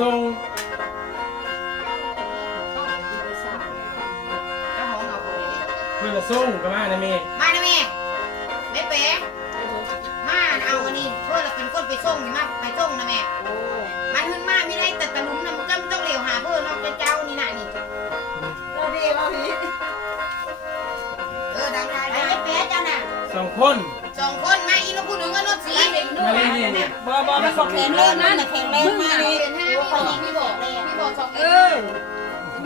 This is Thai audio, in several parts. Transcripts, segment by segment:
ส่งเจ้าของเอาไปเลยเพื่อนละส่งก็มานะแม่มานะแม่แม่เป๋มาเอาอันนี้เพื่อเราเป็นคนไปส่งนี่มาไปส่งนะแม่มันขึ้นมาไม่ได้แต่ตะลุมนะมันก็ต้องเลี้ยวหาเพื่อนนอกจากเจ้านี่น่ะนี่เราดีเราดีเออดังใจไอ้เป๋เจ้าน่ะสองคนสองคนมาอีนกผู้หนึ่งก็นกสีมาเล่นนี่เนี่ยบอบอมันบอกแข็งแรงนะแต่แข็งแรงมากนี่เป็น ห้าพี่บอกพี่บอกเลยพี่บอกสองเออ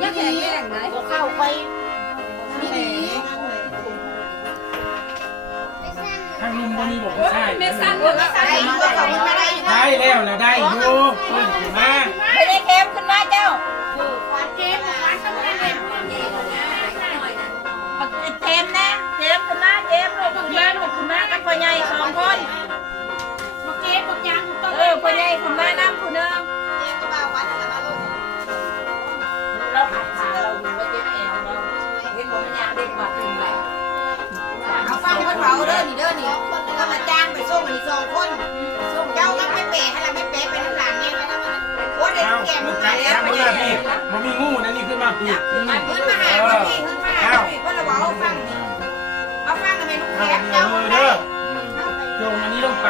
ยังแข็งแรงไหนเข้าไปนี่นี่ทางลุงบ่มีบอกว่าใช่เมสันหมดแล้วได้อยู่ก็เขาไม่ได้อยู่ได้แล้วนะได้อยู่เพิ่นขึ้นมาไม่ได้เค็มขึ้นมาเจ้าควันเจ็บควันต้องได้เลยเค็มนะเค็มขึ้นมาเค็มลูกขึ้นมาลูกขึ้นมากับพ่อใหญ่สองคนเค็มพวกยังเออพ่อใหญ่ขึ้นมาน้ำผู้นึง เผาเด้อนี่เด้อนี่ก็มาจ้างไปส่งอีกสองคนส่งเจ้าก็ไม่เป๋ให้เราไม่เป๋ไปน้ำหลังเนี่ยโอ้เด็กเอ้าแก่มึงมาแล้วจับมาพี่บ่มีงูนะนี่ขึ้นมาพี่ขึ้นมาหาพี่ขึ้นมาหาพี่เพราะเราบอกเขาฟังนี่เขาฟังทำไมลูกแคบเจ้ามืคนได้เด้อโยงอันนี้ลงไป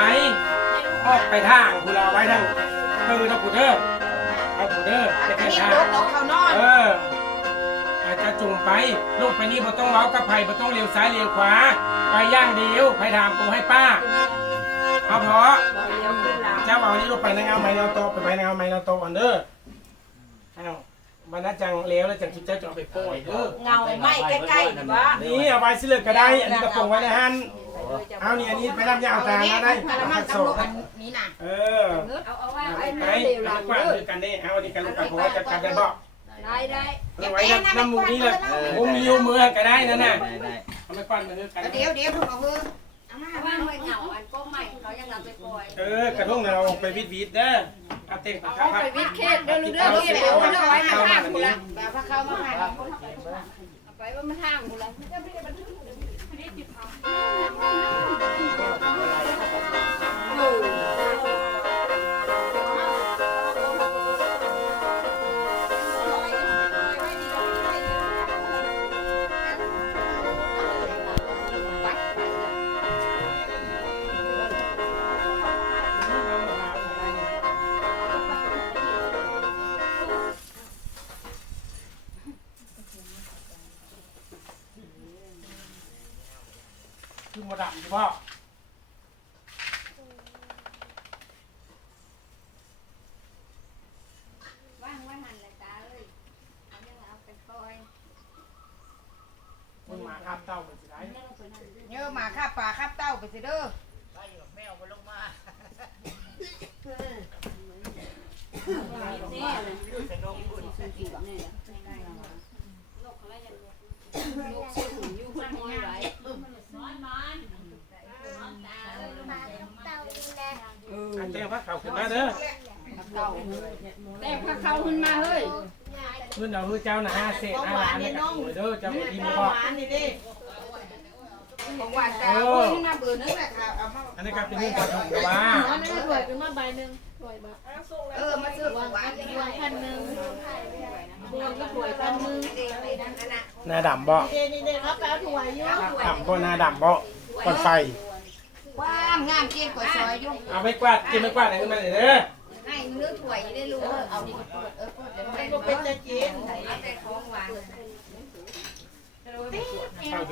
ออกไปทางกูเราไว้ทางคือถ้ากูเด้อเอากูเด้อไปอันแค่นี้ทางโดนเอาเขานอน จจะจุ่มไปลงไปนี่บ่ต้องเล้ากับไผ่บ่ต้องเลี้ยวซ้ายเลี้ยวขวา ไปย่างเดียวไผ่ถามกูให้ป้า เอาพอเจ้าเอาอันนี้ลงไปนะเอาไม้เราโตะไปไปนะเอาไม้เราโตะอันเด้อเอามันน่าจังเลี้ยวแล้วจังคิดเจ้าจะเอาไปโป้ยเด้อเงาไหม้ใกล้ๆนี่วะนี่เอาไว้สิเลือกก็ได้อันนี้กระโปรงไว้ในหันเอานี่อันนี้ไปรับยาวตาแล้วได้พารามันโซตำรวจอันนี้นะเออเอาเอาว่าไปไอ้ไปนั่นเดียวหลังกว้างเด้อคือกันนี่เอาอันนี้กันลูกกันผมว่าจะกันได้บ่ได้ได้เอา ไว้น้ำมูกนี่เลยมุมนิ้วมือก็ได้นั่นน่ะได้ได้เอาไปปั้นมันด้วยกันเดี๋ยวเดี๋ยวผมเอาเพื่อเอามาว่าหน่วยเหงาอันก็ใหม่เขายังรับไปปล่อยเออกระทงเราไปวิดวิดเด้อเอาเต็งปากกาพัดวิดเขตเด้อลูกเด้อเอาเขตไปเด้อเอาเด้อไว้ไว้มามาข้าข้างงกูกูละละแบบพาเข้ามาข้างเอาไปว่ามาทางกูละคือ มึงมาข้ามเต้าไปสิได้นี่เราไปนั่นเยอะมาข้าป่าข้าเต้าไปสิเด้อนี่เลยนี่โลกอะไรอย่างโลกชื่อถึงอยู่คนน้อยไรน้อยมันตาเอ้ยลงมาอันเต็งพักเข่าขึ้นมาเด้อแต่พาเขาขึ้นมาเฮ้ย เพื่อนเราคือเจ้าหน้าเศษอาหารเนี่ยเด้อเจ้าที่มีพ่อของหวานตาโอ้ยน่าเบื่อนึกแหละค่ะเอามาอันนี้ก็เป็นเรื่องกระทงแต่ว่าอันนี้ถวยขึ้นมาใบหนึ่งถวยบาเออมาซื้อของหวานถวยพันหนึ่งบวงก็ถวยพันหนึ่งหน้าดำบ่เดนี่เด็กครับแป๊บถวยเยอะดำบ่หน้าดำบ่ก่อนไฟว้ามงามเกียนกว่าซอยยุ่งเอาไปกวาดกินไปกวาดไหนขึ้นมาเด้อ ให้เนื้อถั่วยังได้รู้เอานี่เปิดเออเปิดเดี๋ยวไปก็เป็นจะกินเอาแต่ของหวานเป้าที่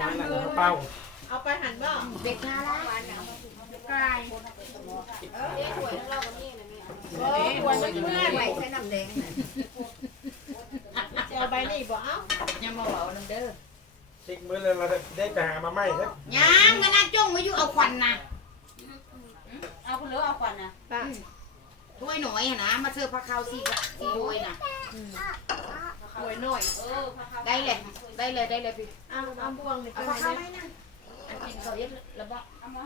นั่นน่ะเป้าเอาไปหั่นบ่เด็กน่ารักกายถวยทั้งเราคนนี้นะเนี่ยเออถวยมันเมื่อยไหวใช้น้ำแดงจะเอาใบนี่บ่เอ้ายังมาเบาน้ำเด้อติ๊กมือเลยเราได้ไปหามาใหม่เด้อยังงั้นนะจ้องมาอยู่เอาควันนะเอาคนเหลือเอาก่อนนะ ถ้วยหน่อยนะ มาเสิร์ฟผักข้าวสี่สี่ถ้วยนะถวยหน่อย เออพาเขาได้เลยได้เลยได้เลยพี่เอาเอาบวงนี่เอาไปผักข้าวไหนไหมนะอันกินเขาเยอะแล้วบ่เอามา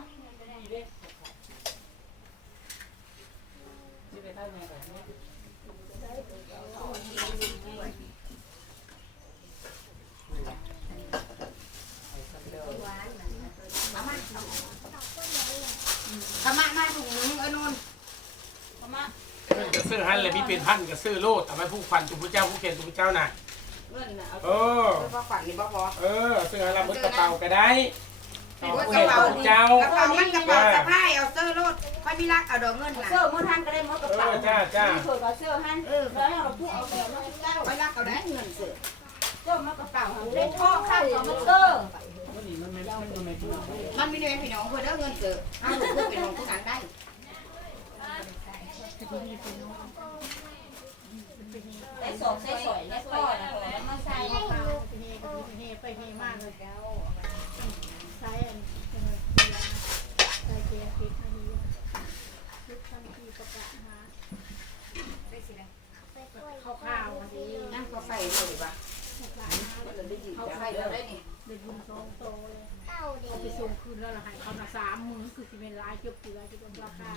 เอามาขมามาถุงนึงเอ้นนเอา มาเพิ่นจะซื้อหันเลยมีเป็นพันก็ซื้อโลดแต่ไม่ผู้ควันตุผู้เจ้าผู้เขียนตุผู้เจ้าน่ะ เงินน่ะเอาเออ เพื่อฝันนี่บ่พอเออซื้อหันละมุดกระเป๋าก็ได้เอผู้เขียนเป๋าตุผู้เจ้า กระเป๋ามันกระเป๋าสะพายเอาเสื้อรถค่อยมีรักเอาดอกเงินน่ะเสื้อมือทันก็ได้มดกระเป๋าอจ้าจ้าเสื้อกับเสื้อหันเออแล้วเราพูดเอาแบบนั้นเจ้าค่อยรักเอาได้เงินเสื้อเจ้ามากระเป๋าเล่นท่อข้าวของมันเสื้อมันมีเงินพี่น้องเพื่อได้เงินเสื้อเอาลูกเพื่อเป็นของผู้นั้นได้ ได้สอบได้สอยได้พ่อนะมาใส่ไปเฮมากเลยใช้อันเป็นใช้เกียร์ฟิตอันนี้ชุดทันทีประกาศมาได้สิได้ข้าวอันนี้นั่งก็ใส่เลยดีกว่าปะกาศมามันเลยได้ยินจะใส่แล้วได้นี่เป็นบุญทองโตเลยเอาไปส่งคืนแล้วล่ะให้เขามาสามมือคือสิเป็นลายเกือบเกลือที่เป็นราคา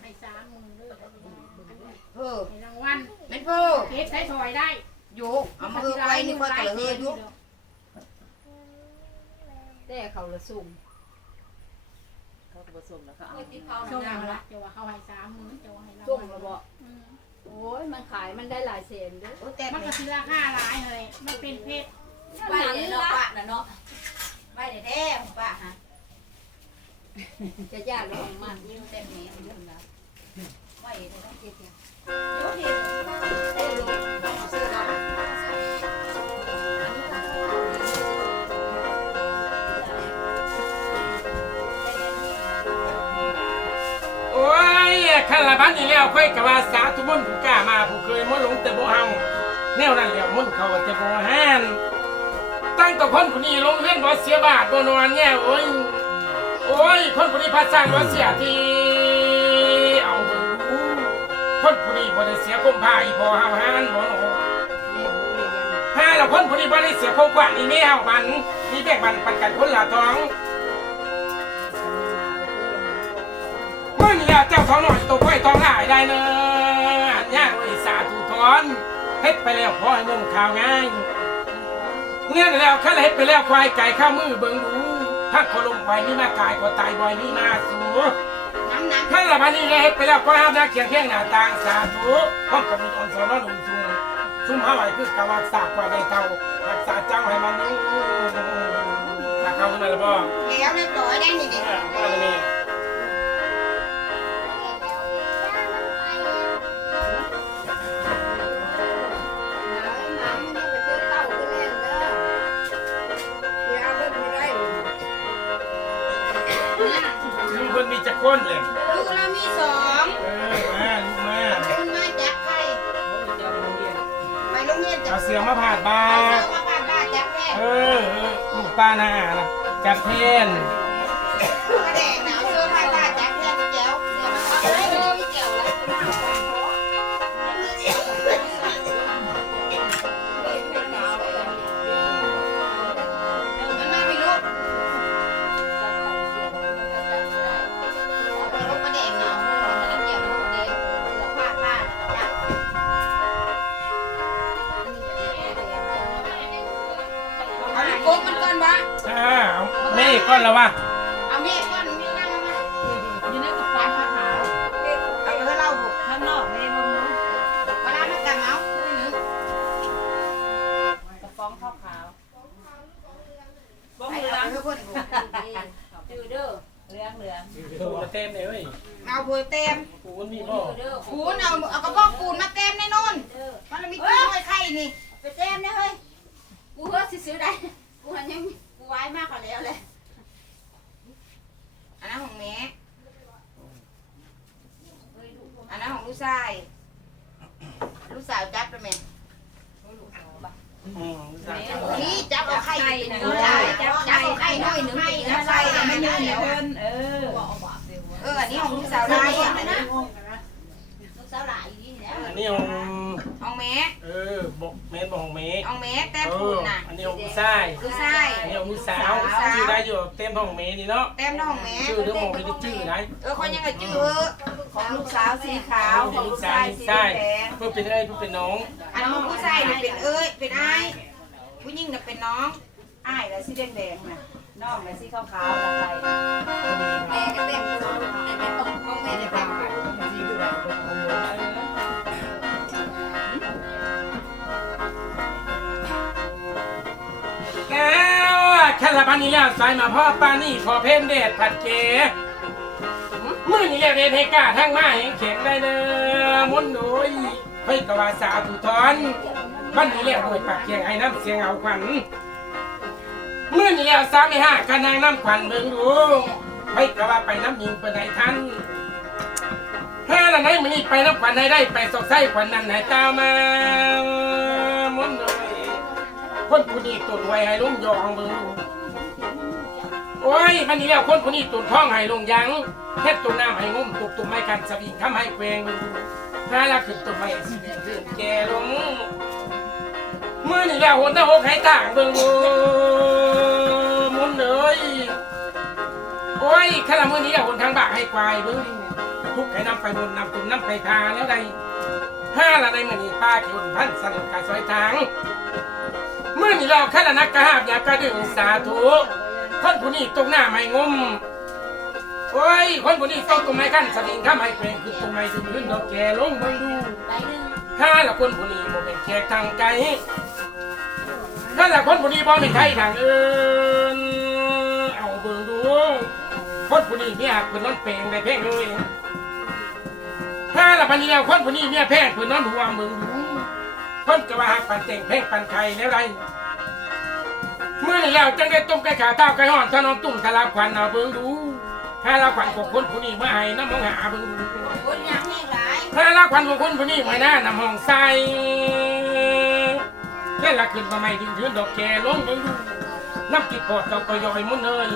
ให้สามมือเลย เออ ให้รางวัล แม่นพ่อ เก็บใช้ถอยได้ อยู่เอามาเฮอไปนี่ค่อยก็ เลยเฮออยู่แต่เขาละสุ่มเขาก็ผสมแล้วก็เอาเมื่อที่เขาส่งนำมาละละจะว่าเขาให้สามมือจะว่าให้รางสุ่มวัลระบอกโอ้ยมันขายมันได้หลายเซนด้วยโอ้แต่มันก็คือราคาหลายเลยมันเป็นเพชรไปเนาะปะนะเนาะไปแท้ๆของปะฮะจะยากลงมันยิ่งเต็มนี้เรื่องละไหวได้ต้องเจ็บๆยกเห็นเต้ลงซื้อได้โยขันละบันนี่แล้วค่อยกะว่าสาธุมนต์ผู้กล้ามาผู้เคยมนต์หลงแต่บ่เอาแนวนั้นแล้วมนต์เขาก็จะบ่ห้านตั้งแต่คนผู้นี้ลงเล่นบ่เสียบาทบ่นอนแง่โอ้ยโอ้ยคนผู้นี้พาสร้างบ่เสียทีเอาเบิ่งดูคนผู้นี้บ่ได้เสียคมผ้าอีพอเฮาหานบ่เนาะห้าเราคนผู้นี้บ่ได้เสียโคกว่านี่ไม่เอามันนี่แบ่งบันปันกันคนละท้อง เมื่อนี่เจ้าท้องหน่อยตัวไข่ท้องหลายได้เนอะย่างไอ้สาธุทอนเฮ็ดไปแล้วพอให้นุ่มข่าวง่ายเนี่ยแล้วข้าเฮ็ดไปแล้วควายไก่ข้าวมือเบิ่งดูถ้าคนลงไปนี่มากายก็ตายบ่อยนี่มาสูน้ำน้ำท่านละพันนี้เฮ็ดไปแล้วก็ห้ามนักเขียนเพียงหน้าต่างสาธุห้องกับมีอนสอนลุงซุงซุ่มห้าไหวคือกะวักษากว่าได้เท่ารักษาเจ้าให้มันนู้ถ้าเข้าขึ้นมาแล้วบ่แล้วเรียบร้อยได้นี่เอดิอ นมีจะก้นเลยลูกเรามีสองเออมาลูกมาคุณมาจับใครไปโรงเรียนจัเอาบเสือมาผ่าดบาเอาเสื้อมาผ่านบ้านจับแค่เออเออลูกป้าหน้านะจับเทนกระแดงหนาวเสื้อผ่านบ้านจับแค่เจียวเสื้อมาผ่านบ้านเจียวแล้ว เอานี่ก้อนแล้ววะเอามีดก่อนมีดนั่งมาอยู่ในกระเป๋าขาวเอาไปให้เราบุกข้างนอกไม่ได้บนนู้นเวลานักการเมาหนึ่งกระป๋องข้าวขาวบ้องเหลือเองไปให้คนบุกจืดเด้อเหลืองเหลืองถูกเต็มเลยเว้ยเอาเพื่อเต็มกูมันมีจืบ่ดเด้อปูนเอาเอากระบอกปูนมาเต็มแน่นอน เด้อ มันมีขี้ห้อยไข่นี่ ไปเต็มเนี่ยเฮ้ย กูเฮ้ยซื้อได้ กูหันยังกูไว้มากกว่าแล้วเลย อันนั้นของแม่อันนั้นของลูกชายลูกสาวจับไปแม่ อืม นี่จับเอาไข่ลูกชายจับเอาไข่น้อยหนึ่งแล้วใส่ เอะเดี๋ยวเออเอออันนี้ของลูกสาวได้อันนี้ลูกสาวหลายอยู่นี่แหละอันนี้ของของแม่เออบอกแม่บอกของแม่ของแม่แต้มเอปูอนน่ะอันนี้ของผู้ชายลูกชายอันนี้ของผู้สาวชื่อได้อยู่เต็มของแม่นี่เนาะแต้มน้องแม่ชื่อเรื่องของไม่ได้ชื่อได้เออคนยังกะจื้อของลูกสาวสีขาวของลูกชายสีแดงเพื่อเป็นเอ้ยเพื่อเป็นน้องอันของผู้ชายนี่เป็นเอ้ยเป็นอ้ายผู้หญิงน่ะเป็นน้องอ้ายแล้วสีแดงแดงน่ะ น้องแม่ซี่ขาวๆอะไรแม่ก็เต็มซองแต่แม่ตกก็แม่ได้เต็มไปสีแลฉัละปานี่แล้วสายมาพ่อปานี่ขอเพ่นเดชผัดเก๋มื่อนี่แล้วเดชให้กล้าทั้งมาให้เข็งได้เลยมุนโดยเฮ้ยกว่าสาวถุทอนวันนี้แล้วโวยปากเคียงไอ้น้ำเสียงเอาขวัน เมื่อนี้แล้วสามไม่ห้ากันนางน้ำขวัญเบิ่งดูเฮ้ยกว่าไปน้ำยิงไปไหนทันถ้าละไหนมันนี่ไปน้ำขวัญไหนได้ไปสกไส้ขวัญนั่นไหนเจ้ามามุนโดยคนผู้นี้ตุนไว้ให้ลุงยองเบิ่งโอ้ยมันนี่แล้วคนผู้นี้ตุนท้องให้ลุงยังเฮ็ดตุนน้ำให้งุ่มตุกตุ่มไม้กันสวิงทำให้แกวงเบิ่งถ้าละขึ้นตุ่มไม้สิเรื่องแก่ลงมื่อนี่แล้วคนตะหกให้ต่างเบิ่งดูมุน เลย โอ้ยขณะมื่อนี้คนทางบากให้ควายเบิ่งทุกให้น้ำไปบนนำตุ่มน้ำไปทาแล้วใดห้าละในมื่อนี้ป้าเขียวพันสันกาซอยทาง เมื่อนี่เราแค่ละนักกระหาบอยากกระดึงสาธุคนผู้นี้ตรงหน้าไม่งมโอ้ยคนผู้นี้ต้องตรงไม้กั้นสลิงทำให้เพลงคือตรงไม้ดึงขึ้นดอกแก่ลงเบิ่งดูถ้าละคนผู้นี้บ่เป็นแขกทางไกลถ้าละคนผู้นี้บ่เป็นไทยทางเอา คนผู้นี้เมียเพิ่นนอนเปลงได้เพลงเลยถ้าละพันนี้แล้วคนผู้นี้เมียแพงเพิ่นนอนหัวเบิ่งคนก็ว่าหักปันแต่งเพลงปันไข่แล้วไรเมื่อนี่แล้วจังได้ต้มไก่ขาเต้าไก่ห่อนถ้าน้องตุ่มทะลาขวัญเอาเบิ่งดูถ้าลาขวัญของคนผู้นี้มาให้น้ำมองหาเบิ่งดูคนยังแห้งหลายถ้าลาขวัญของคนผู้นี้ไว้หน้าน้ำห้องใสแค่ละขึ้นมาใหม่ดึงถือดอกแก่ลงเบิ่งดูน้ำจิตปอดเจ้าก็ย่อยมุนเลย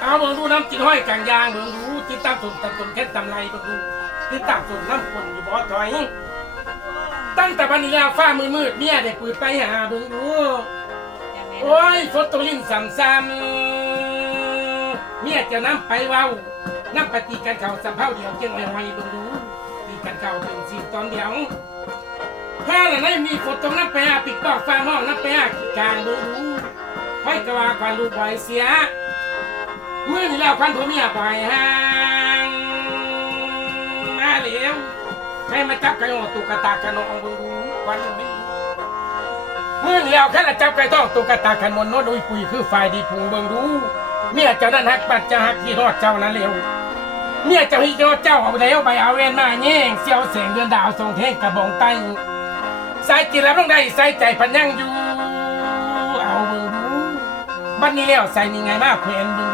เอาเบิ่งดูน้ำจิตห้อยกลางยางเบิ่งดูติดตามตุ่มตามตุ่มแค่ตำไรเบิ่งดูติดตามตุ่มน้ำคนอยู่บ่อถอย ตั้งแต่วันนี้แล้วฟ้ามืดมืดเนี่ยได้ปืนไปหาเบิ่งดูโอ้ยฝนตกลิ้นซ้ำเมียจะน้ำไปเว้าน้ำปฏิกันเข่าสัมเภาเดียวเจียงไว้ไว้เบิ่งดูตีกันเข่าเป็นสีตอนเดียวถ้าละไหนมีฝนตกน้ำไปหาปิดปอกฟ้าห้องน้ำไปหาขี้กลางเบิ่งดูค่อยกะว่าควันลูกบ่อยเสีย เมื่อนี้แล้วควันผัวเมียบ่อยห่างมาเร็วให้มาจับไก่หอตุกตากะนองเบิ่งดูควันยังไม่เมื่อเดียวแค่ละจับไก่ต้องตุกตาขันมนโนดุยปุยคือฝ่ายดีพุงเบิงรู้เมียเจ้านั้นฮักปัดจะฮักที่รอดเจ้านั้นเร็วเมียเจ้าที่รอดเจ้าเอาแล้วไปเอาเวนมาแย่งเสียวเสียงเดือนดาวทรงเท่งกระบองไตสายจิตรับต้องได้ใส่ใจพันยังอยู่ เอาเบิงรู้บัดนี้แล้วใส่นี่ไงมาเพลนเบิง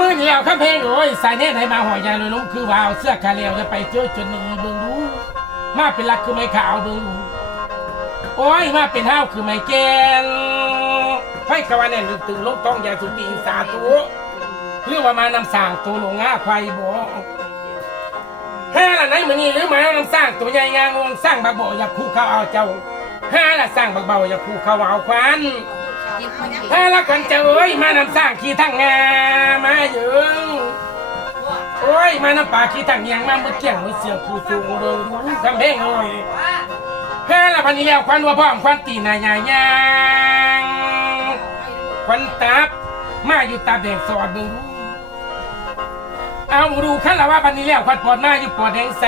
มือเดียวข้าเพลงโอ้ยใส่เน่ไหนมาหอยยาเลยล้มคือวาวเสื้อคาเลียวจะไปเจอจนมีเบิงรู้มาเป็นรักคือไม่ขาวเบิงรู้โอ้ยมาเป็นห้าวคือไม่แกงไฟกะวันเนี่ยลึกตึงลงต้องยาสุตีสาธุหรือว่ามานำสร้างตัวหลงง่าควายบ่ห้าละไหนมือนี้หรือมานำสร้างตัวใหญ่งางวงสร้างบักบ่อย่าคู่เขาเอาเจ้าห้าละสร้างบักเบาอย่าคู่เขาเอาควัน ห้าละกันเจ้าเอ้ยมานำสร้างขี้ทั้งงามาเยิงโอ้ยมานำป่าขี้ทั้งเนียงมามือเกี่ยงมือเสียงคู่สูงเบิ่งรู้กำแพงโอ้ยแพ้ละพันนี้แล้วควันว่าพ่อมควันตีนายายางควันตับมาอยู่ตาแดงสอดเบิ่งดูเอาดูขั้นละว่าพันนี้แล้วควันปอดมาอยู่ปอดแดงใส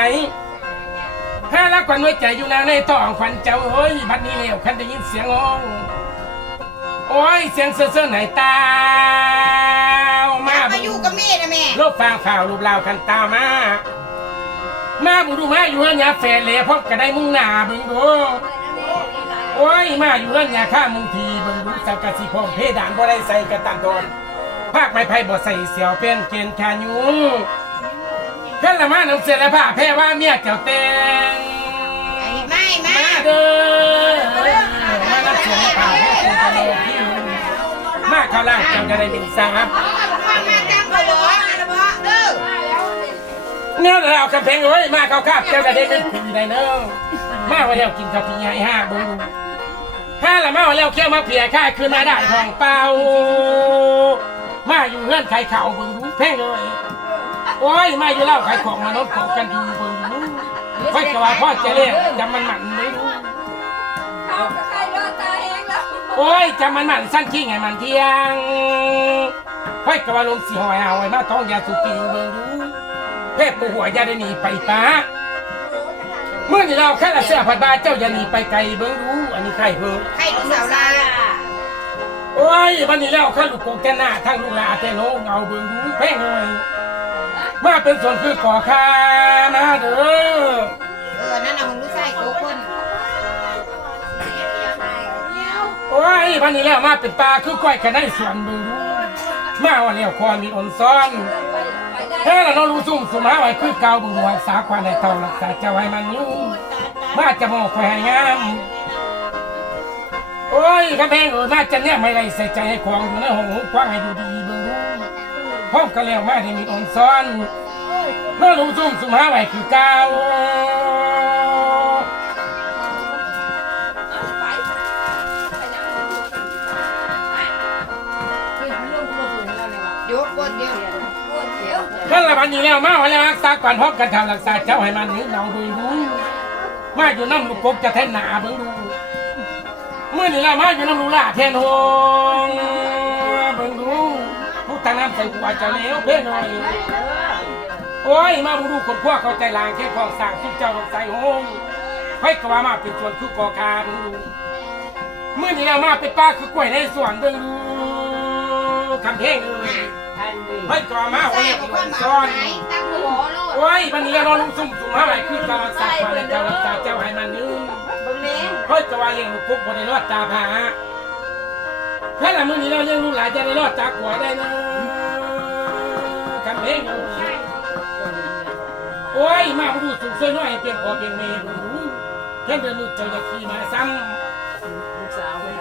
แพ้ละควันไว้ใจอยู่นางในท้องควันเจ้าเฮ้ยพันนี้แล้วคันได้ยินเสียงร้อง โอ้ยเสียงเซ่อเซ่อไหนตามามามาอยู่กับแม่นะแม่โลกฟางข่าวรูปราวคันตามามาบุดูมาอยู่เฮือนยาแฟนเลยพบกันได้มุ่งหน้าเบิ่งดูโอ้ยมาอยู่นั่นยาข้ามึงทีเบิ่งดูสังกะสีพร้อมเพดานบ่ได้ใส่กระตันโดนภาคไม้ไผ่บ่ใส่เสียวเป็นเกณฑ์ขายุงเพิ่นละมาน้ำเสียและผ้าแพ้ว่าเมียเจ้าเต็งไอ้ไม่มามาเด้อมาน้ำเสียและผ้าแพ้เกณฑ์ขายุง มาเขาล่างเจ้าจะได้เป็นสาบมามาจังเขาบอกนะบ่เด้อเรากำแพงเอ้ยมาเขาคาบเจ้าจะได้เป็นผีได้เนาะมาว่าแล้วกินข้าวผีให้ห้าเบิ่งดูห้าละมาว่าแล้วเคี้ยวมาเพียค่าคืนมาได้ทองเปล่ามาอยู่เงื่อนไขเขาเบิ่งดูแพงเลยโอ้ยมาอยู่เล่าขายของมานดของกันอยู่เบิ่งดูค่อยกว่าพ่อจะเลี้ยงจำมันหมันเบิ่ง โอ้ยจำมันหมันสั้นขี้ไงมันเที่ยงค่อยกว่าลงสีหอยเอาไว้มาท้องยาสุกินเบิ่งดูเพศปูหัวยาได้หนีไปป้าเมื่อนี่เราแค่ละเสื้อผัดบาเจ้าอย่าหนีไปไกลเบิ่งดูอันนี้ใครเบิ่งใครลูกสาวลาคโอ้ยวันนี้แล้วข้าลูกโกงแต่หน้าทั้งลูกหลานแต่โน้องเอาเบิ่งดูแพงเลยมาเป็นส่วนคือก่อคานะเด้อเออ โอ้ยวันนี้แล้วมาเป็นปลาคือก้อยกันได้ส่วนบิ่งดูมาว่าแล้ควคอมีอ่อนซ้อนแค่ละน้องรู้ซุ่มสุมาไว้คือเก่าบิ่งดูรักษาความในเท่ารักษาเจ้าให้มันยู่มาจะมองแขวงงามโอ้ยกระแพงเออน่าจะเนี่ยไม่ได้ใส่ใจให้ของอยู่ในห้องหูกว้างให้ดูดีบิ่งดูพร้อมกันแล้วมาที่มีองค์ซ้อนเมื่อรู้ซุ่มสุมาไว้คือเก่า ละวันนี้แล้วมาวันแล้วรักษาก่อนพร้อมกันทำรักษาเจ้าให้มันนี้เราดูดูมาอยู่น้ำลูกกบจะแทนหนาเบิ่งดูเมื่อนี้แล้วมาอยู่น้ำลูกลาแทนหงเบิ่งดูผู้ทางน้ำใส่หัวจะเลี้ยวเพ่หน่อยโอ้ยมาบูดูคนพวกเขาใจลางแค่ของสั่งทุกเจ้าใส่หงให้กว่ามาเป็นส่วนคือกอคาดูเมื่อนี้เรามาเป็นป้าคือกล้วยในสวนเบิ่งดูคำเพลงเอ้ย ให้กว่ามาใช่โอ้ยบอกว่าหมาซ้อนไหนตั้งหัวโลดโอ้ยวันนี้เราลุงซุ่มซุ่มหาอะไรคือกำลังสักมาเลยเจ้ารักษาเจ้าให้มันยืนเบิ่งนี้ให้กว่าเลี้ยงลูกปุ๊บบนในรอดตาผาแค่ละมื่อนี้เราเลี้ยงลูกหลานจะได้รอดจากหัวได้นะคำเพลงเอ้ยโอ้ยมาดูสุกสวยน้อยเพียงพอเพียงเมย์ดูแค่เดินลูกเจ้าอยากขี่มาซ้ลูกสาวำเ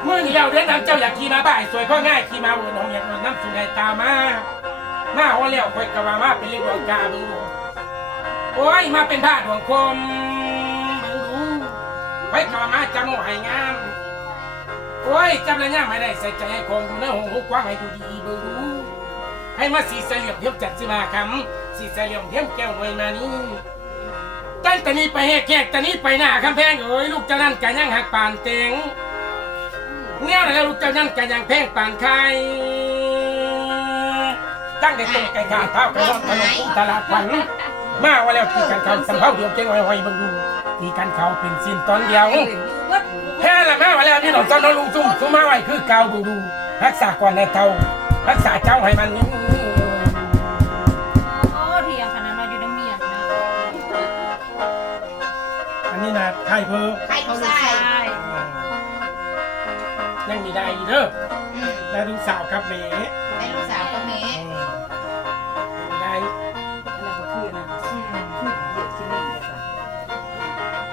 มื่อนี้เราเดินน้ำเจ้าอยากขี่มาบ่ายสวยก็ง่ายขี่มาเวินห้องอยากนอนน้ำสุดใดตามามาหัวเลี้ยวคอยกระวามาเป็นเรื่องกาเบึงดูโอ้ยมาเป็นผ้าดวงคมเบึงดูคอยกะวามาจำหายงามโอ้ยจำแล้วย่างไม่ได้ใส่ใจให้คงดูในห้องหุกกว้างให้ดูดีเบึงดูให้มาสีเสลี่ยมเทียมจัดสิมาคำสีเสลี่ยมเทียมแก้วหน่วยมานี้ตั้งแต่นี้ไปแหกแยกแต่นี้ไปหน้าคำแพงเอ้ยลูกเจ้านั่นกันยังหักปานเต็ง เนี่ยแล้วลูกเจ้านั่นกันยังแพงปานไข่ตั้งแต่ตรงไก่ขาเท้ากระรอกกระโหลกกุ้งตลาดขวัญมาว่าแล้วตีกันเขาสัมเภาเดียวเจ๊งไว้ไว้บังดูตีกันเขาเป็นสิ้นตอนเดียวแค่ละมาว่าแล้วนี่หนอนซ้อนน้องลุงซุ่มซุ่มมาไว้คือเก่าบังดูรักษาก่อนในเท่ารักษาเจ้าให้มันนี่โอ้เทียงขนาดมาอยู่น้ำเมียนนะอันนี้นะไทยเพอใครเข ยังมีได้อีกเด้ออืมแล้วลูกสาวครับเมย์ไอ้ลูกสาวก็เมอืมมีได้แล้วก็คือนะอืมคือเหยียดที่นี่เลยจ้ะ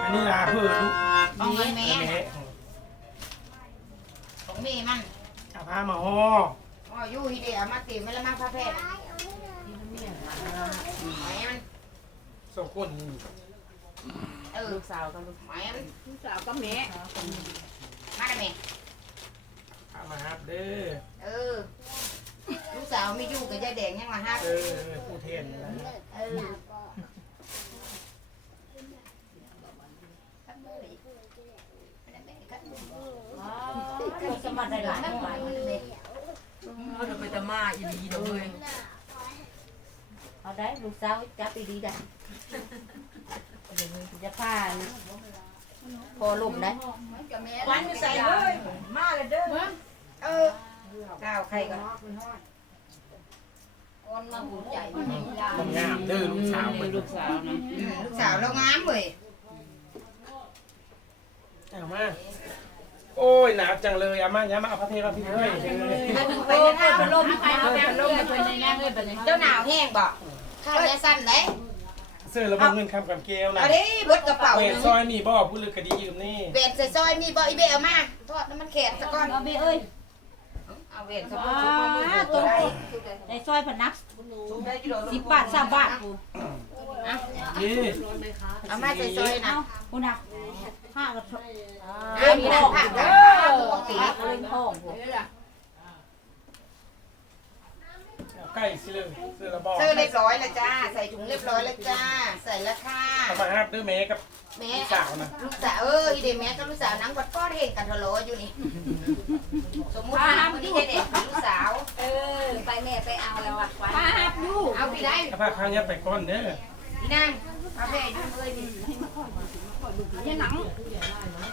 อันนี้ลาเพื่อลูกของเงินเมเมน่ะย์ของเมมันเอาผ้ามาห่ออ๋ออยู่ที่เดียวมาตีไม่ละมาพระแพทย์อะหมายมันสองคนเออลูกสาวก็ลูกหมายมันลูกสาวก็แม่มาได้ไหมเอา มาฮับเด้อเออ ลูกสาวไม่อยู่กับยายแดงยังมาฮักเออผู้เทนนะเออสมัครได้หลายหลายเขาจะไปตะมาอีดีเด้อเว้ยเอาได้ลูกสาวจับไปดีได้จะพานะพอลุ่มได้วันอยู่ใส่เลยมาเลยเด้อ เออก้าวใครกันคนมาหูใจคนงามเด้อลูกสาวเป็นลูกสาวนะลูกสาวเรางามเว้ยเอามาโอ้ยหนาวจังเลยอามาอย่ามาเอาพระเทพมาพี่เอ้ยไปในน้ำพัดลมใครเอาพัดลมเป็นในนั้นเลยแบบนี้เจ้าหนาวแห้งบ่ข้าวจะสั้นเลยเสื้อระบบเงินคำกับเกลนะเอาดิเบิดกระเป๋าเวหทนึ่งซอยมีบ่อผู้ลึกกระดียืมนี่เวนใส่ซอยมีบ่อีเบเอามาทอดน้ำมันแข็งซะก่อนเอาไปเอ้ย เอาเวนซะว้ก่อนาตัวในซอยพนักสิบบาทสามบาทกูนี่เอามาใส่ซอยนะเอาคุณน่ะห้ากระทบเอานี่นะผักกับข้าวปกติเล่นห้องกูเอาใกล้สิเลยเสื้อระบอกเสื้อเรียบร้อยแล้วจ้า ใส่ถุงเรียบร้อยแล้วจ้า ใส่แล้วค่ะเอามาฮับเด้อเมย์กับ แม่ลูกสาวนะลูกสาวเอออีเดแม่กับลูกสาวนังวัดก้อนเห็นกันทะเลาะอยู่นี่ สมมุติว่าคนที่เด็กเป็นลูกสาว เออ ไปแม่ไปเอาแล้วอะไปป้าฮับอยู่เอาพี่ได้เอาผ้าขาวยัดไปก้อนเด้อ พี่นั่งพาแม่อยู่เลยนี่ยังหนัง